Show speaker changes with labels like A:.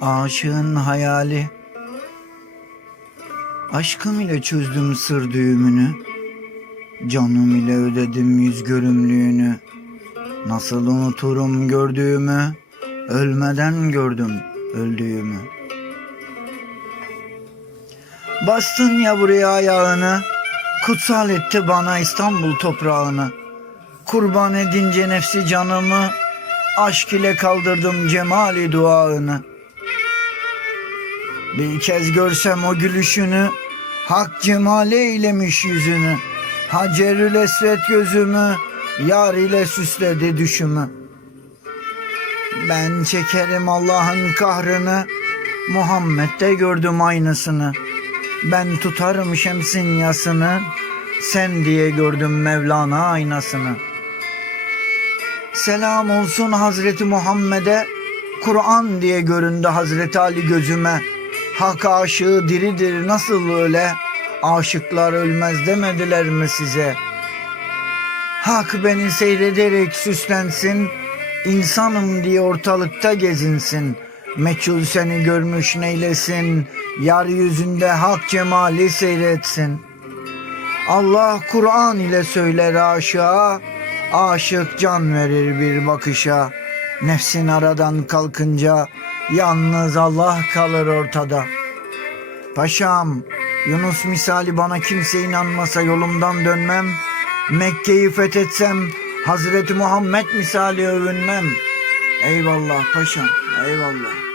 A: aşığın hayali. Aşkım ile çözdüm sır düğümünü. Canım ile ödedim yüz görümlüğünü. Nasıl unuturum gördüğümü? Ölmeden gördüm öldüğümü. Bastın ya buraya ayağını. Kutsal etti bana İstanbul toprağını. Kurban edince nefsi canımı. Aşk ile kaldırdım cemali duanı Bir kez görsem o gülüşünü Hak cemale eylemiş yüzünü. Hacerül esvet gözümü Yar ile süsledi düşümü. Ben çekerim Allah'ın kahrını Muhammed'de gördüm aynısını. Ben tutarım şemsin yasını Sen diye gördüm Mevlana aynasını. Selam olsun Hazreti Muhammed'e Kur'an diye göründü Hazreti Ali gözüme Hak aşığı diridir nasıl öyle? Aşıklar ölmez demediler mi size? Hak beni seyrederek süslensin İnsanım diye ortalıkta gezinsin. Meçhul seni görmüş neylesin Yeryüzünde hak cemali seyretsin. Allah Kur'an ile söyler aşağı Aşık can verir bir bakışa. Nefsin aradan kalkınca Yalnız Allah kalır ortada. Paşam Yunus misali bana kimse inanmasa yolumdan dönmem. Mekke'yi fethetsem Hazreti Muhammed misali övünmem. Eyvallah paşam eyvallah